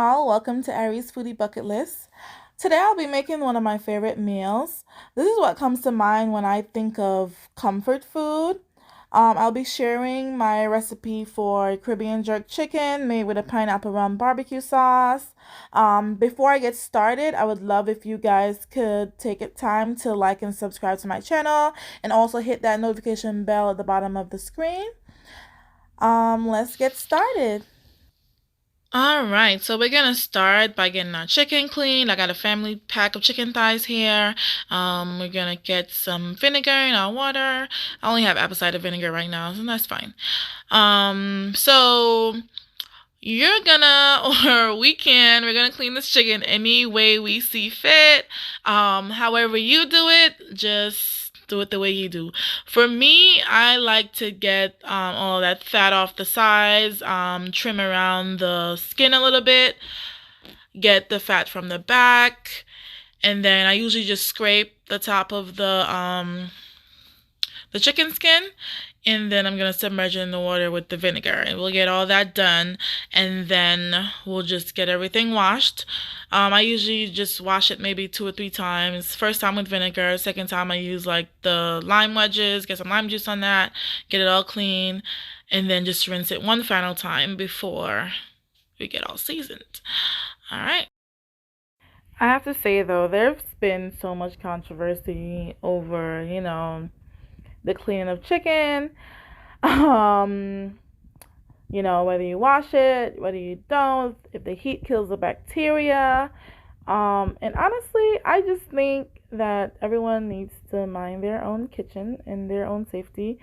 y'all, welcome to Ari's Foodie Bucket List. Today I'll be making one of my favorite meals. This is what comes to mind when I think of comfort food. I'll be sharing my recipe for Caribbean jerk chicken made with a pineapple rum barbecue sauce. Before I get started, I would love if you guys could take it time to like and subscribe to my channel and also hit that notification bell at the bottom of the screen. Let's get started. All right, so we're gonna start by getting our chicken cleaned. I got a family pack of chicken thighs here. We're gonna get some vinegar in our water. I only have apple cider vinegar right now, so that's fine. So you're gonna, or we're gonna clean this chicken any way we see fit. However you do it, just do it the way you do. For me, I like to get all that fat off the sides, trim around the skin a little bit, get the fat from the back, and then I usually just scrape the top of the chicken skin, and then I'm gonna submerge it in the water with the vinegar, and we'll get all that done, and then we'll just get everything washed. I usually just wash it maybe 2 or 3 times. First time with vinegar, second time I use like the lime wedges, get some lime juice on that, get it all clean, and then just rinse it one final time before we get all seasoned. All right. I have to say though, there's been so much controversy over, the cleaning of chicken. Um, whether you wash it, whether you don't, if the heat kills the bacteria. And honestly, I just think that everyone needs to mind their own kitchen and their own safety.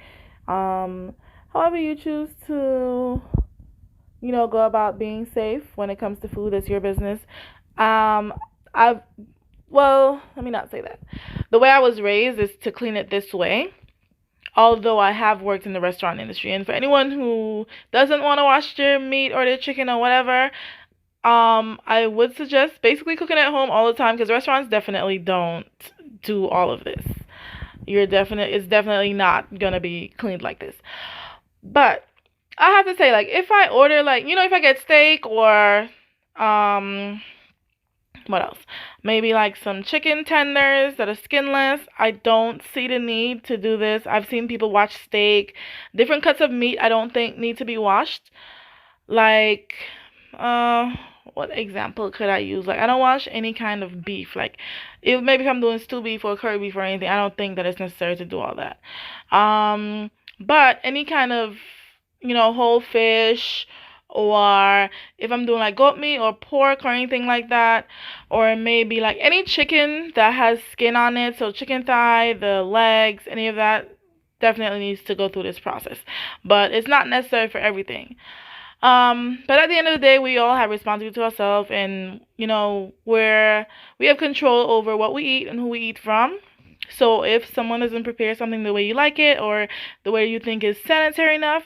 However you choose to, go about being safe when it comes to food, it's your business. Um, I've, well, let me not say that. The way I was raised is to clean it this way, although I have worked in the restaurant industry. And for anyone who doesn't want to wash their meat or their chicken or whatever, I would suggest basically cooking at home all the time, because restaurants definitely don't do all of this. It's definitely not gonna be cleaned like this. But I have to say, like, if I order, like, if I get steak or what else? Maybe like some chicken tenders that are skinless. I don't see the need to do this. I've seen people wash steak. Different cuts of meat I don't think need to be washed. Like, what example could I use? Like, I don't wash any kind of beef. Like, if I'm doing stew beef or curry beef or anything, I don't think that it's necessary to do all that. But any kind of, whole fish, or if I'm doing like goat meat or pork or anything like that, or maybe like any chicken that has skin on it, so chicken thigh, the legs, any of that definitely needs to go through this process. But it's not necessary for everything. But at the end of the day, we all have responsibility to ourselves, and we have control over what we eat and who we eat from. So if someone doesn't prepare something the way you like it or the way you think is sanitary enough,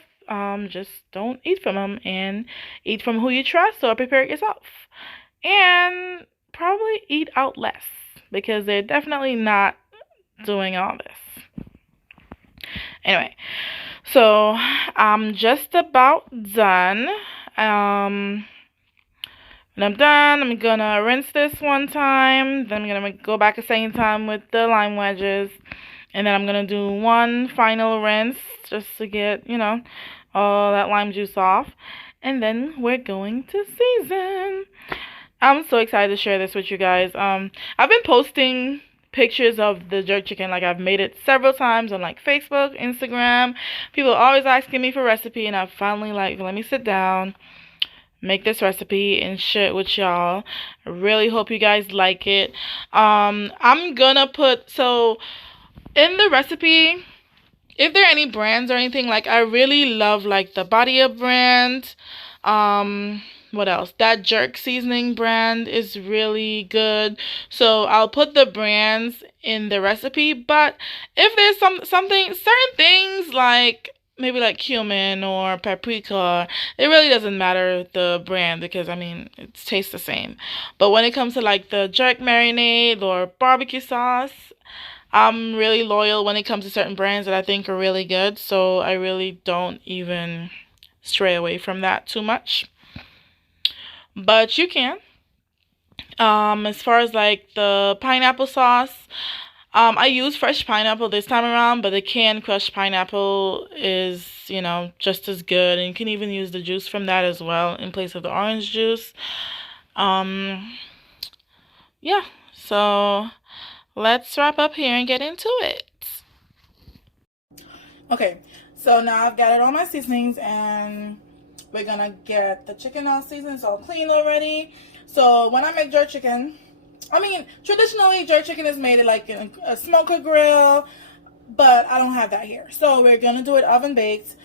just don't eat from them, and eat from who you trust, or prepare it yourself. And probably eat out less, because they're definitely not doing all this. Anyway, so I'm just about done. When I'm done, I'm gonna rinse this one time. Then I'm gonna go back a second time with the lime wedges. And then I'm gonna do one final rinse just to get, all that lime juice off. And then we're going to season. I'm so excited to share this with you guys. I've been posting pictures of the jerk chicken. Like, I've made it several times on like Facebook, Instagram. People are always asking me for recipe, and I finally let me sit down, make this recipe, and share it with y'all. I really hope you guys like it. I'm gonna put, so in the recipe, if there are any brands or anything, like, I really love like the Badia brand. What else? That Jerk Seasoning brand is really good. So I'll put the brands in the recipe. But if there's certain things like maybe like cumin or paprika, it really doesn't matter the brand, because I mean, it tastes the same. But when it comes to like the jerk marinade or barbecue sauce, I'm really loyal when it comes to certain brands that I think are really good. So I really don't even stray away from that too much. but you can. As far as like the pineapple sauce, I use fresh pineapple this time around, but the canned crushed pineapple is, just as good. And you can even use the juice from that as well in place of the orange juice. Um, yeah, so let's wrap up here and get into it. Okay, so now I've gathered all my seasonings and we're gonna get the chicken all seasoned. It's all clean already. So when I make jerk chicken, traditionally jerk chicken is made like in a smoker grill, but I don't have that here. So we're gonna do it oven baked.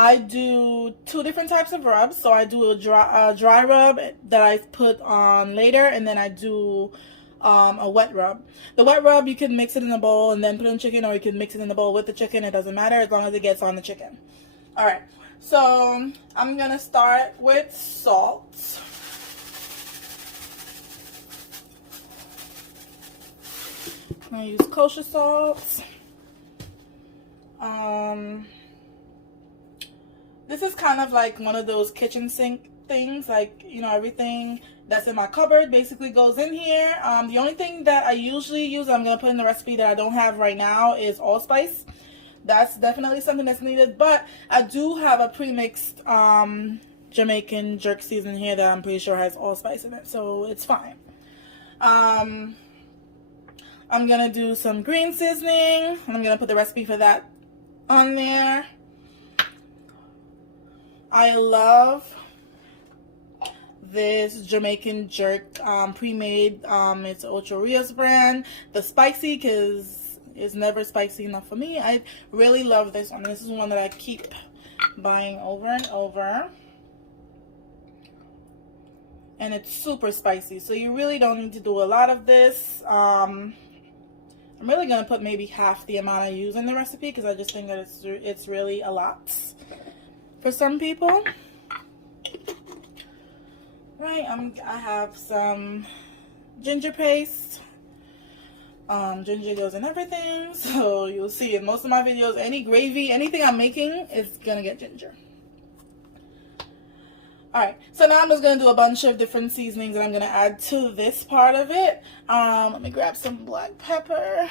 I do 2 different types of rubs. So I do a dry rub that I put on later, and then I do a wet rub. The wet rub, you can mix it in a bowl and then put in chicken, or you can mix it in the bowl with the chicken. It doesn't matter as long as it gets on the chicken. All right, so I'm gonna start with salt. I'm gonna use kosher salt. This is kind of like one of those kitchen sink things, like, everything that's in my cupboard basically goes in here. The only thing that I usually use, I'm gonna put in the recipe that I don't have right now, is allspice. That's definitely something that's needed, but I do have a pre-mixed Jamaican jerk seasoning here that I'm pretty sure has allspice in it, so it's fine. I'm gonna do some green seasoning, and I'm gonna put the recipe for that on there. I love this Jamaican jerk pre-made. It's Ocho Rios brand. The spicy, because it's never spicy enough for me. I really love this one. This is one that I keep buying over and over. And it's super spicy, so you really don't need to do a lot of this. I'm really going to put maybe half the amount I use in the recipe, because I just think that it's really a lot for some people. Right, I have some ginger paste. Ginger goes in everything, so you'll see in most of my videos, any gravy, anything I'm making is gonna get ginger. Alright, so now I'm just gonna do a bunch of different seasonings that I'm gonna add to this part of it. Let me grab some black pepper.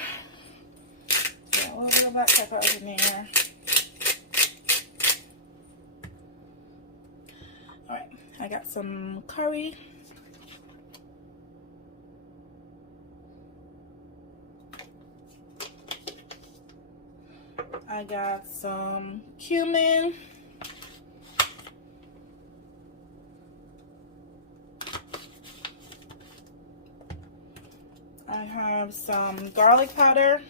Yeah, a little bit of black pepper in there. Alright, I got some curry. I got some cumin. I have some garlic powder.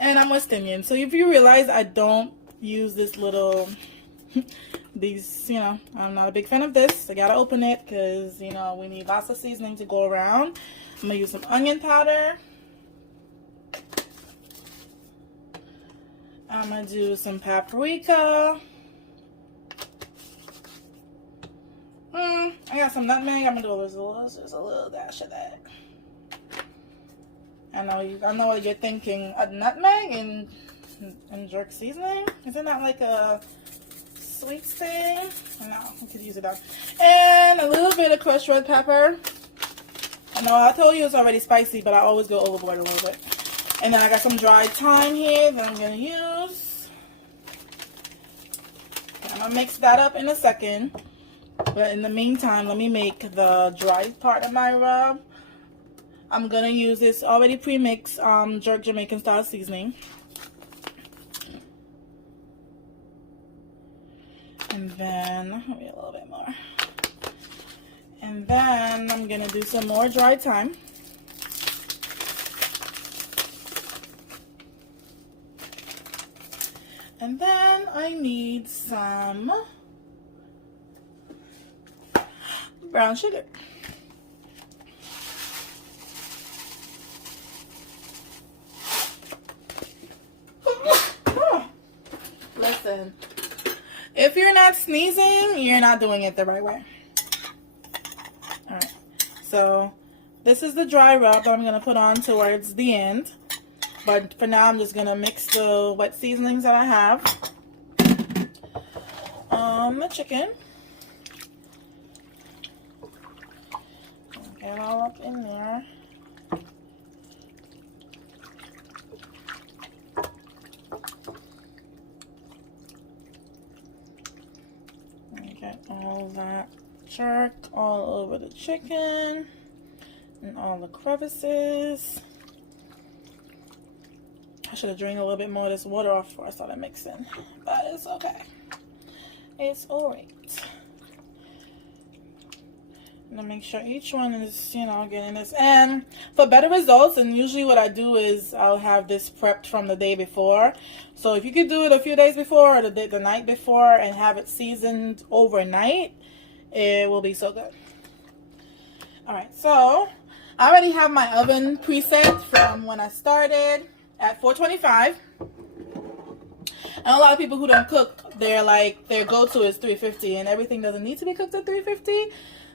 And I'm West Indian, so if you realize I don't use this little, I'm not a big fan of this. I gotta open it because, we need lots of seasoning to go around. I'm gonna use some onion powder. I'm gonna do some paprika. I got some nutmeg. I'm gonna do just a little dash of that. I know what you're thinking. A nutmeg and jerk seasoning? Isn't that like a sweet thing? No, we could use it up. And a little bit of crushed red pepper. I know I told you it's already spicy, but I always go overboard a little bit. And then I got some dried thyme here that I'm going to use. I'm going to mix that up in a second. But in the meantime, let me make the dried part of my rub. I'm going to use this already pre-mixed jerk Jamaican style seasoning. And then, maybe a little bit more. And then I'm going to do some more dried thyme. And then I need some brown sugar. Listen, if you're not sneezing, you're not doing it the right way. Alright, so this is the dry rub that I'm going to put on towards the end. But for now, I'm just going to mix the wet seasonings that I have. The chicken. up in there. And get all that jerk all over the chicken and all the crevices. I should have drained a little bit more of this water off before I started mixing, but it's okay. It's alright. I'm gonna make sure each one is, you know, getting this. And for better results, and usually what I do is I'll have this prepped from the day before. So if you could do it a few days before or the night before and have it seasoned overnight, it will be so good. Alright, so I already have my oven preset from when I started at 425. And a lot of people who don't cook, their go-to is 350, and everything doesn't need to be cooked at 350.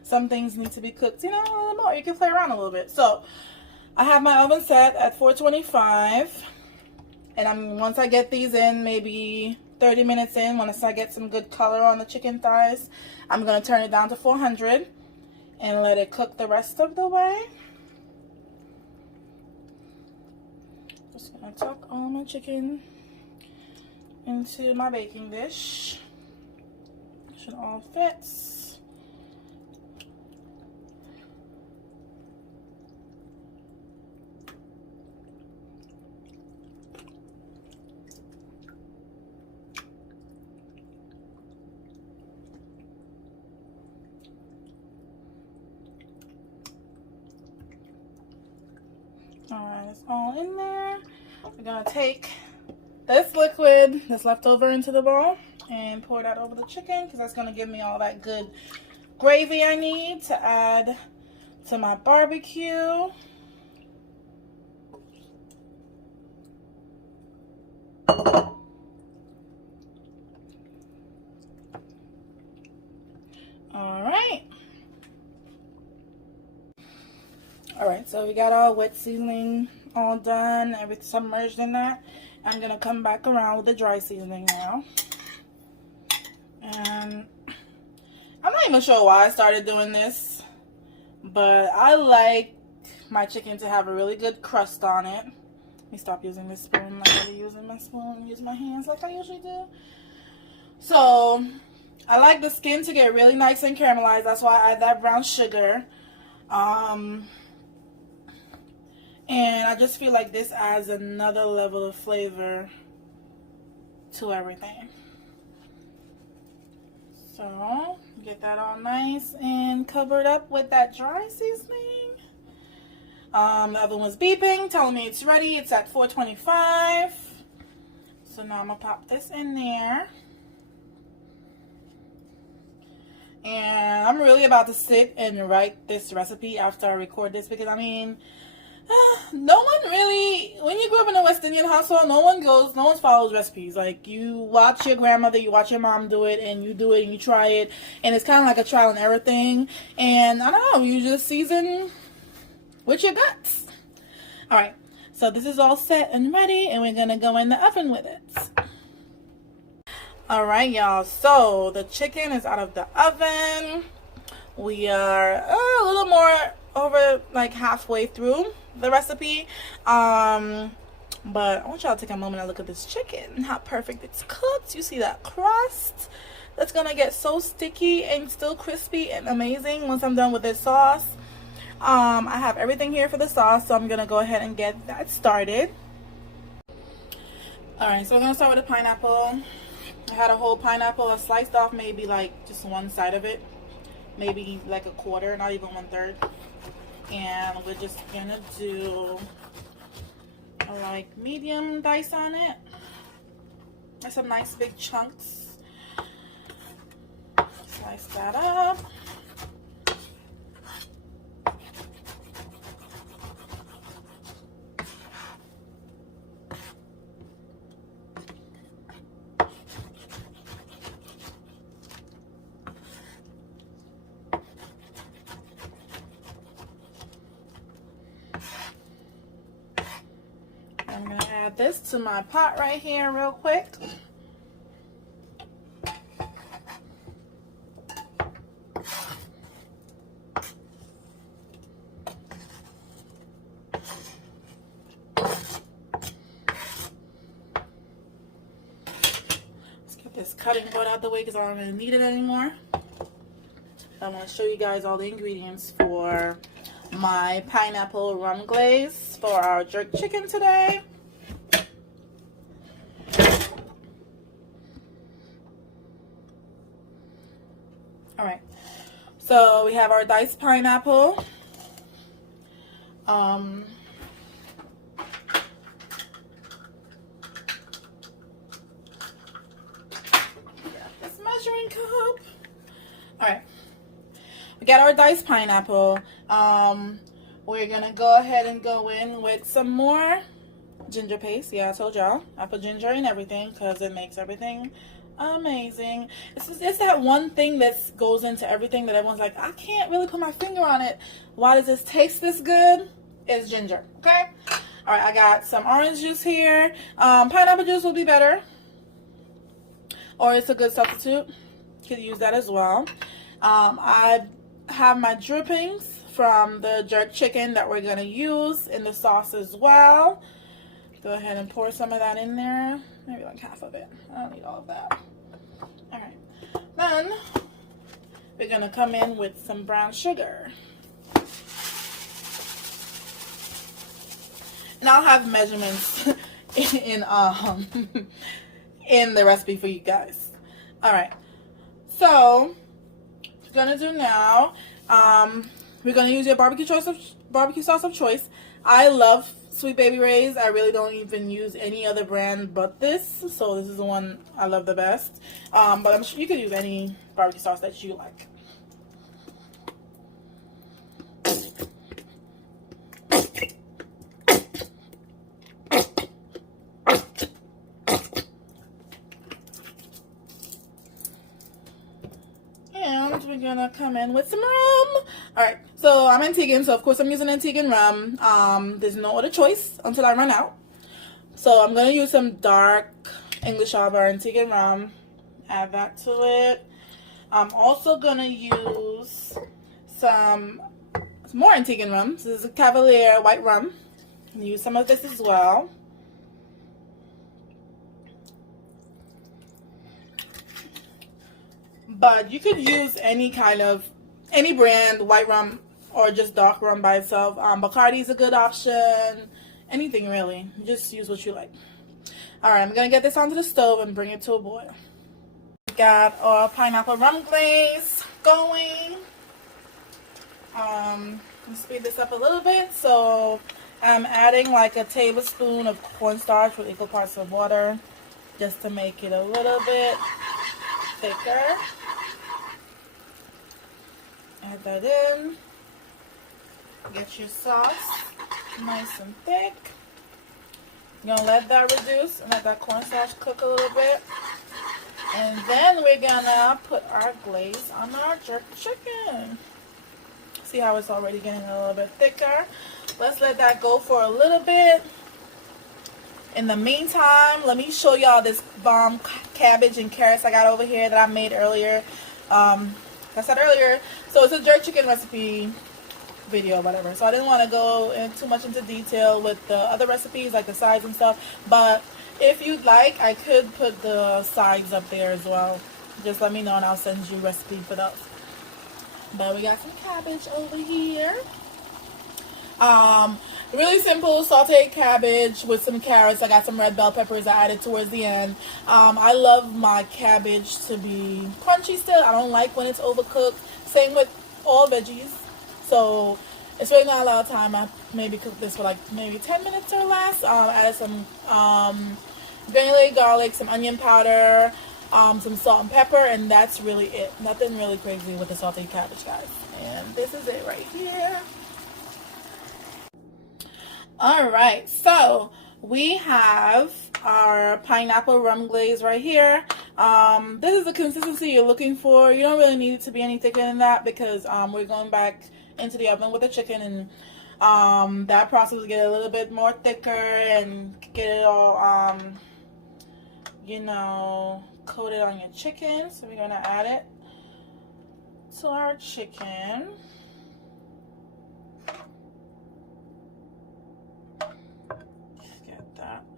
Some things need to be cooked, you know, a little more. You can play around a little bit. So I have my oven set at 425, and once I get these in, maybe 30 minutes in, once I get some good color on the chicken thighs, I'm gonna turn it down to 400 and let it cook the rest of the way. Just gonna tuck all my chicken into my baking dish. Should all fit. Alright, it's all in there. We're gonna take this liquid that's left over into the bowl and pour that over the chicken, because that's gonna give me all that good gravy I need to add to my barbecue. Alright, so we got our wet seasoning all done, everything submerged in that. I'm gonna come back around with the dry seasoning now. And I'm not even sure why I started doing this, but I like my chicken to have a really good crust on it. Let me stop using this spoon. I'm really using my spoon and use my hands like I usually do. So I like the skin to get really nice and caramelized. That's why I add that brown sugar. And I just feel like this adds another level of flavor to everything. So get that all nice and covered up with that dry seasoning. The other one's beeping, telling me it's ready. It's at 425. So now I'm gonna pop this in there. And I'm really about to sit and write this recipe after I record this, because I mean, no one really, when you grew up in a West Indian household, no one follows recipes. Like, you watch your grandmother, you watch your mom do it, and you do it and you try it, and it's kind of like a trial and error thing. And I don't know, you just season with your guts. Alright, so this is all set and ready, and we're gonna go in the oven with it. Alright, y'all, so the chicken is out of the oven. We are a little more over, like, halfway through the recipe, but I want y'all to take a moment and look at this chicken, how perfect it's cooked. You see that crust that's gonna get so sticky and still crispy and amazing once I'm done with this sauce. I have everything here for the sauce, so I'm gonna go ahead and get that started. Alright, so I'm gonna start with the pineapple. I had a whole pineapple. I sliced off maybe like just one side of it, maybe like a quarter, not even 1/3. And we're just gonna do like medium dice on it. There's some nice big chunks. Slice that up. I'm going to add this to my pot right here real quick. this cutting board out the way because I don't really need it anymore. I want to show you guys all the ingredients for my pineapple rum glaze for our jerk chicken today. Alright, so we have our diced pineapple. This measuring cup. Alright, we got our diced pineapple. We're gonna go ahead and go in with some more ginger paste. Yeah, I told y'all I put ginger in everything because it makes everything amazing. It's that one thing that goes into everything that everyone's like, I can't really put my finger on it. Why does this taste this good? It's ginger. Okay. All right, I got some orange juice here. Pineapple juice will be better, or it's a good substitute. Could use that as well. I have my drippings from the jerk chicken that we're gonna use in the sauce as well. Go ahead and pour some of that in there. Maybe like half of it. I don't need all of that. Alright. Then we're gonna come in with some brown sugar. And I'll have measurements in in the recipe for you guys. Alright. So what we're gonna do now, we're gonna use your barbecue sauce of choice. I love Sweet Baby Ray's. I really don't even use any other brand but this, so this is the one I love the best. But I'm sure you could use any barbecue sauce that you like. And we're gonna come in with some rum. Alright, so I'm Antiguan, so of course I'm using Antiguan rum. There's no other choice until I run out. So I'm gonna use some dark English Arbor Antiguan rum. Add that to it. I'm also gonna use some more Antiguan rum. So this is a Cavalier white rum. I'm gonna use some of this as well. But you could use any brand, white rum or just dark rum by itself. Bacardi is a good option. Anything really. Just use what you like. Alright, I'm going to get this onto the stove and bring it to a boil. We got our pineapple rum glaze going. Let's speed this up a little bit. So I'm adding like a tablespoon of cornstarch with equal parts of water just to make it a little bit thicker. Add that in. Get your sauce nice and thick. You're gonna let that reduce and let that cornstarch cook a little bit. And then we're gonna put our glaze on our jerk chicken. See how it's already getting a little bit thicker. Let's let that go for a little bit. In the meantime, let me show y'all this bomb cabbage and carrots I got over here that I made earlier. Like I said earlier, so it's a jerk chicken recipe video, whatever. So I didn't want to go too much into detail with the other recipes, like the sides and stuff. But if you'd like, I could put the sides up there as well. Just let me know and I'll send you a recipe for those. But we got some cabbage over here. Really simple sauteed cabbage with some carrots. I got some red bell peppers I added towards the end. I love my cabbage to be crunchy still. I don't like when it's overcooked. Same with all veggies. So it's really not a lot of time. I maybe cooked this for like maybe 10 minutes or less. Added some granulated garlic, some onion powder, some salt and pepper, and that's really it. Nothing really crazy with the sauteed cabbage, guys. And this is it right here. Alright, so we have our pineapple rum glaze right here. This is the consistency you're looking for. You don't really need it to be any thicker than that because we're going back into the oven with the chicken, and that process will get a little bit more thicker and get it all, you know, coated on your chicken. So we're going to add it to our chicken.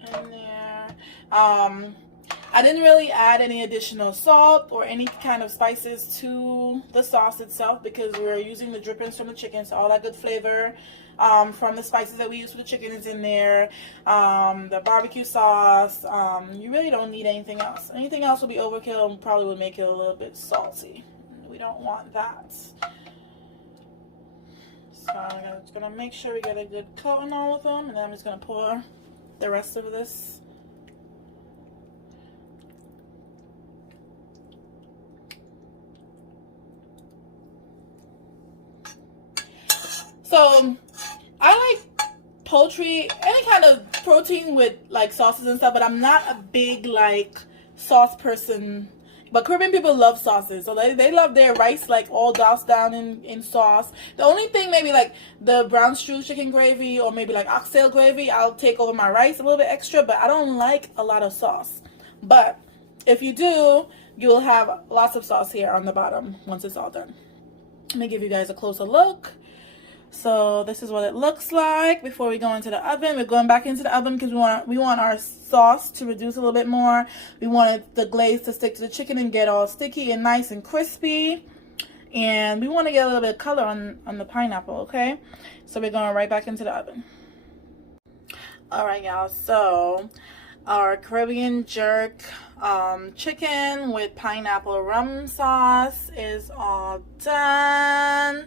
In there. I I didn't really add any additional salt or any kind of spices to the sauce itself because we were using the drippings from the chicken, so all that good flavor from the spices that we use for the chicken is in there. The barbecue sauce. You really don't need anything else. Anything else will be overkill and probably would make it a little bit salty. We don't want that. So I'm just going to make sure we get a good coat on all of them, and then I'm just going to pour the rest of this. So I like poultry, any kind of protein with like sauces and stuff, but I'm not a big like sauce person. But Caribbean people love sauces, so they love their rice like all doused down in sauce. The only thing maybe like the brown stew chicken gravy or maybe like oxtail gravy, I'll take over my rice a little bit extra, but I don't like a lot of sauce. But if you do, you'll have lots of sauce here on the bottom once it's all done. Let me give you guys a closer look. So this is what it looks like before we go into the oven. We're going back into the oven because we want our sauce to reduce a little bit more. We wanted the glaze to stick to the chicken and get all sticky and nice and crispy. And we want to get a little bit of color on the pineapple, okay? So we're going right back into the oven. Alright, y'all. So our Caribbean jerk chicken with pineapple rum sauce is all done.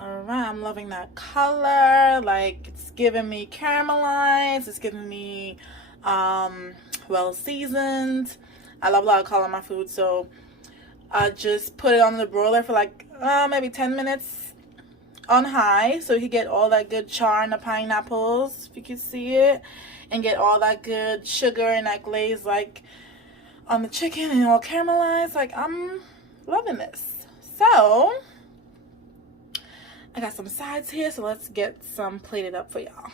Alright, I'm loving that color. Like, it's giving me caramelized. It's giving me well seasoned. I love a lot of color in my food, so I just put it on the broiler for like maybe 10 minutes on high, so you can get all that good char in the pineapples, if you can see it, and get all that good sugar and that glaze like on the chicken and all caramelized. Like, I'm loving this. So I got some sides here, so let's get some plated up for y'all.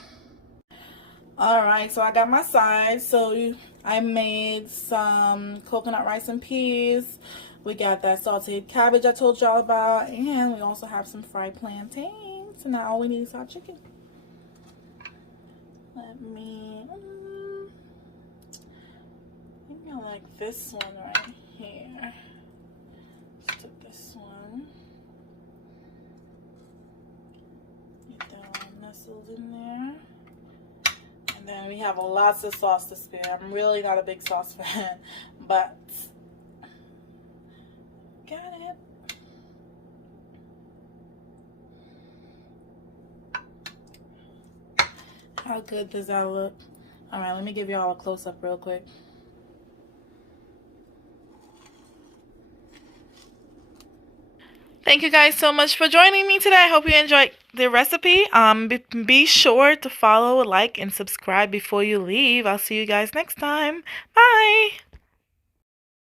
Alright, so I got my sides. So I made some coconut rice and peas. We got that sauteed cabbage I told y'all about, and we also have some fried plantains. So now all we need is our chicken. Let me, I think I like this one right here. Let's do this one. Get that one nestled in there. And then we have lots of sauce to spare. I'm really not a big sauce fan, but got it. How good does that look? Alright, let me give y'all a close-up real quick. Thank you guys so much for joining me today. I hope you enjoyed the recipe. Be sure to follow, like, and subscribe before you leave. I'll see you guys next time. Bye!